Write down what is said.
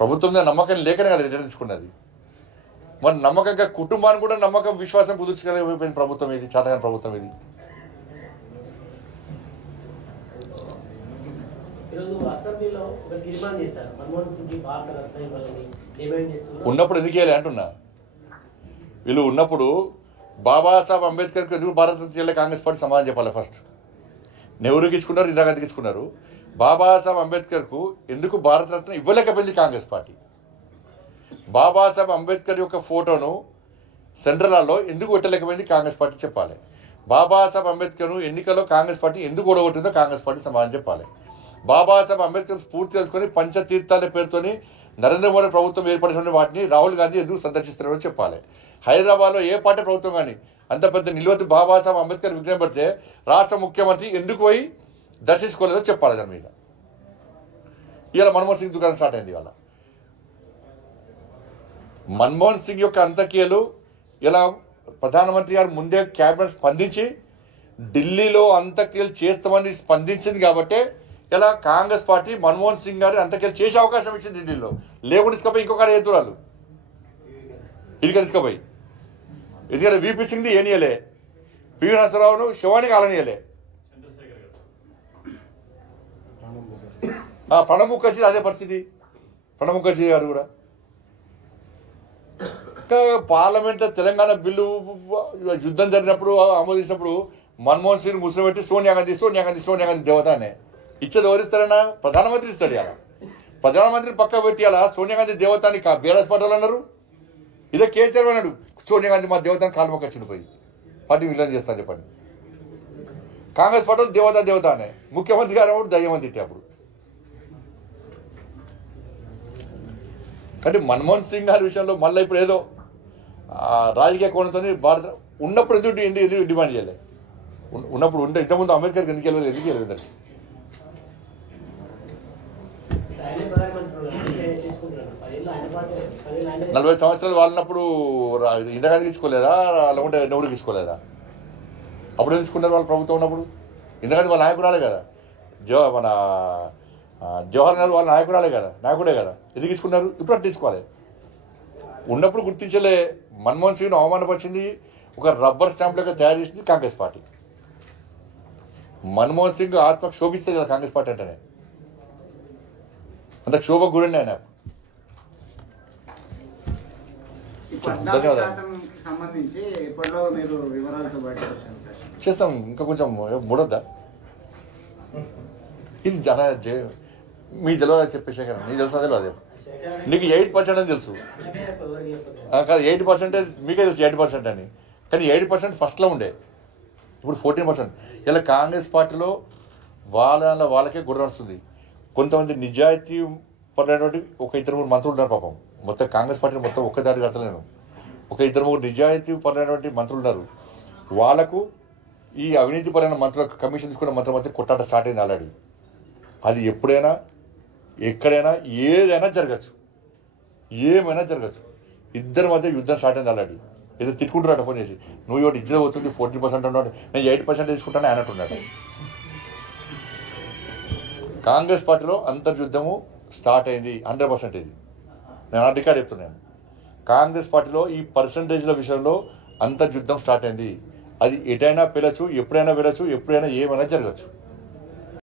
ప్రభుత్వం మీద నమ్మకం లేకనే కదా రిటర్న్ తీసుకున్నది. మరి నమ్మకంగా కుటుంబానికి కూడా నమ్మకం విశ్వాసం కుదుర్చగలిగిపోయింది ప్రభుత్వం ఇది, చేతగాని ప్రభుత్వం ఇది. ఉన్నప్పుడు ఎందుకు వేయాలి అంటున్నా. వీళ్ళు ఉన్నప్పుడు బాబాసాహెబ్ అంబేద్కర్కి ఎందుకు భారతరత్న ఇవ్వలే కాంగ్రెస్ పార్టీ సమాధానం చెప్పాలి. ఫస్ట్ నెహ్రూకి ఇచ్చుకున్నారు, ఇందిరాగాంధీకి ఇచ్చుకున్నారు. బాబాసాహెబ్ అంబేద్కర్కు ఎందుకు భారతరత్న ఇవ్వలేకపోయింది కాంగ్రెస్ పార్టీ? బాబాసాహెబ్ అంబేద్కర్ యొక్క ఫోటోను సెంట్రల్ హాల్లో ఎందుకు పెట్టలేకపోయింది కాంగ్రెస్ పార్టీ చెప్పాలి. బాబాసాహెబ్ అంబేద్కర్ను ఎన్నికల్లో కాంగ్రెస్ పార్టీ ఎందుకు ఓడగొట్టిందో కాంగ్రెస్ పార్టీ సమాధానం చెప్పాలి. బాబాసాహెబ్ అంబేద్కర్ స్ఫూర్తి చేసుకుని పంచతీర్థాల పేరుతోని నరేంద్ర మోడీ ప్రభుత్వం ఏర్పడిన వాటిని రాహుల్ గాంధీ ఎందుకు సందర్శిస్తున్నారో చెప్పాలి. హైదరాబాద్లో ఏ పార్టీ ప్రభుత్వం కానీ అంత పెద్ద నిలువెత్తు బాబాసాహెబ్ అంబేద్కర్ విగ్రహం పెడితే రాష్ట్ర ముఖ్యమంత్రి ఎందుకు పోయి దర్శించుకోలేదో చెప్పాలి. దాని మీద ఇవాళ మన్మోహన్ సింగ్ దుకాణం స్టార్ట్ అయింది. ఇవాళ మన్మోహన్ సింగ్ యొక్క అంత్యక్రియలు ఇలా ప్రధానమంత్రి గారు ముందే క్యాబినెట్ స్పందించి ఢిల్లీలో అంత్యక్రియలు చేస్తామని స్పందించింది కాబట్టి ఇలా కాంగ్రెస్ పార్టీ మన్మోహన్ సింగ్ గారి అంత్యక్రియలు చేసే అవకాశం ఇచ్చింది ఢిల్లీలో. లేకుండా తీసుకుపోయి ఇంకొకరు ఎదురాలు ఇడికి తీసుకుపోయి, ఎందుకంటే వీపీ సింగ్ది ఏనియలే, పివి నరసింహరావును శివానికి ఆలనీయలే, ప్రణబ్ ముఖర్జీ అదే పరిస్థితి. ప్రణబ్ ముఖర్జీ గారు కూడా పార్లమెంట్లో తెలంగాణ బిల్లు యుద్ధం జరిగినప్పుడు ఆమోదించినప్పుడు మన్మోహన్ సింగ్ ముస్లిం పెట్టి సోనియా గాంధీ దేవత అనే ఇచ్చేది ఎవరిస్తారన్నా? ప్రధానమంత్రి ఇస్తాడు. ఇలా ప్రధానమంత్రిని పక్క పెట్టి అలా సోనియా గాంధీ దేవత అని బీఆర్ఎస్ పార్టీ అన్నారు. ఇదే కేసీఆర్ అన్నాడు సోనియా గాంధీ మా దేవతని కాలు మొక్క చినిపోయి పార్టీ విలన్ చేస్తాను చెప్పండి. కాంగ్రెస్ పార్టీ దేవత అనే ముఖ్యమంత్రి గారు అప్పుడు దయ్యమని తిట్టే అప్పుడు. కానీ మన్మోహన్ సింగ్ గారి విషయంలో మళ్ళీ ఇప్పుడు ఏదో రాజకీయ కోణంతో భారత ఉన్నప్పుడు ఎందుకు డిమాండ్ చేయలే? ఉన్నప్పుడు ఉంటే ఇంతకుముందు అంబేద్కర్కి ఎందుకు వెళ్ళలేదు? 40 సంవత్సరాలు వాళ్ళినప్పుడు ఇందిరాగాంధీ తీసుకోలేదా, లేకుంటే నెహ్రూ తీసుకోలేదా? అప్పుడు తీసుకున్నారు వాళ్ళ ప్రభుత్వం ఉన్నప్పుడు. ఇందిరాగాంధీ వాళ్ళ నాయకురాలే కదా, మన జవహర్ నెహ్రూ వాళ్ళ నాయకుడే కదా, ఎందుకు తీసుకున్నారు? ఇప్పుడు అట్లా తీసుకోవాలి. ఉన్నప్పుడు గుర్తించలే. మన్మోహన్ సింగ్ను అవమానపరిచింది, ఒక రబ్బర్ స్టాంప్ లెక్క తయారు చేసింది కాంగ్రెస్ పార్టీ. మన్మోహన్ సింగ్ ఆత్మ క్షోభిస్తుంది కదా కాంగ్రెస్ పార్టీ అంటేనే, అంత క్షోభకు గురండి ఆయన. చేస్తాం, ఇంకా కొంచెం మూడొద్దా? ఇది జన మీ తెలియదు చెప్పేసే కదా, నీకు తెలుసా తెలియదు? అదే నీకు 8% అని తెలుసు కాదు, 8% మీకే తెలుసు 8% అని. కానీ 8% ఫస్ట్లో ఉండే, ఇప్పుడు 14%. ఇలా కాంగ్రెస్ పార్టీలో వాళ్ళకే గుర్ర వస్తుంది. కొంతమంది నిజాయితీ పడినటువంటి ఒక 2-3 మంత్రులు ఉన్నారు పాపం. మొత్తం కాంగ్రెస్ పార్టీని మొత్తం ఒక్కదారి కడతలేను. ఒక 2-3 నిజాయితీ పడినటువంటి మంత్రులు ఉన్నారు. వాళ్ళకు ఈ అవినీతి పరైన మంత్రులకు కమిషన్ తీసుకున్న మంత్రుల మధ్య కొట్టాట స్టార్ట్ అయింది ఆల్రెడీ. అది ఎప్పుడైనా ఎక్కడైనా ఏదైనా జరగచ్చు, ఏమైనా జరగచ్చు. ఇద్దరి మధ్య యుద్ధం స్టార్ట్ అయింది ఆల్రెడీ. ఏదో తిట్టుకుంటున్నాడు ఫోన్ చేసి, నువ్వు ఇవాటి ఇజ్జత అవుతుంది 14% అన్నాడు, నేను 8% తీసుకుంటాను అన్నట్టున్నాడు. కాంగ్రెస్ పార్టీలో అంతర్యుద్ధము స్టార్ట్ అయింది 100%. ఇది నేను ఆ రికార్డ్ చెప్తున్నాను. కాంగ్రెస్ పార్టీలో ఈ పర్సంటేజ్ల విషయంలో అంతర్యుద్ధం స్టార్ట్ అయింది. అది ఎటైనా వెళ్ళచ్చు, ఎప్పుడైనా వెళ్ళచ్చు, ఎప్పుడైనా ఏమైనా జరగచ్చు.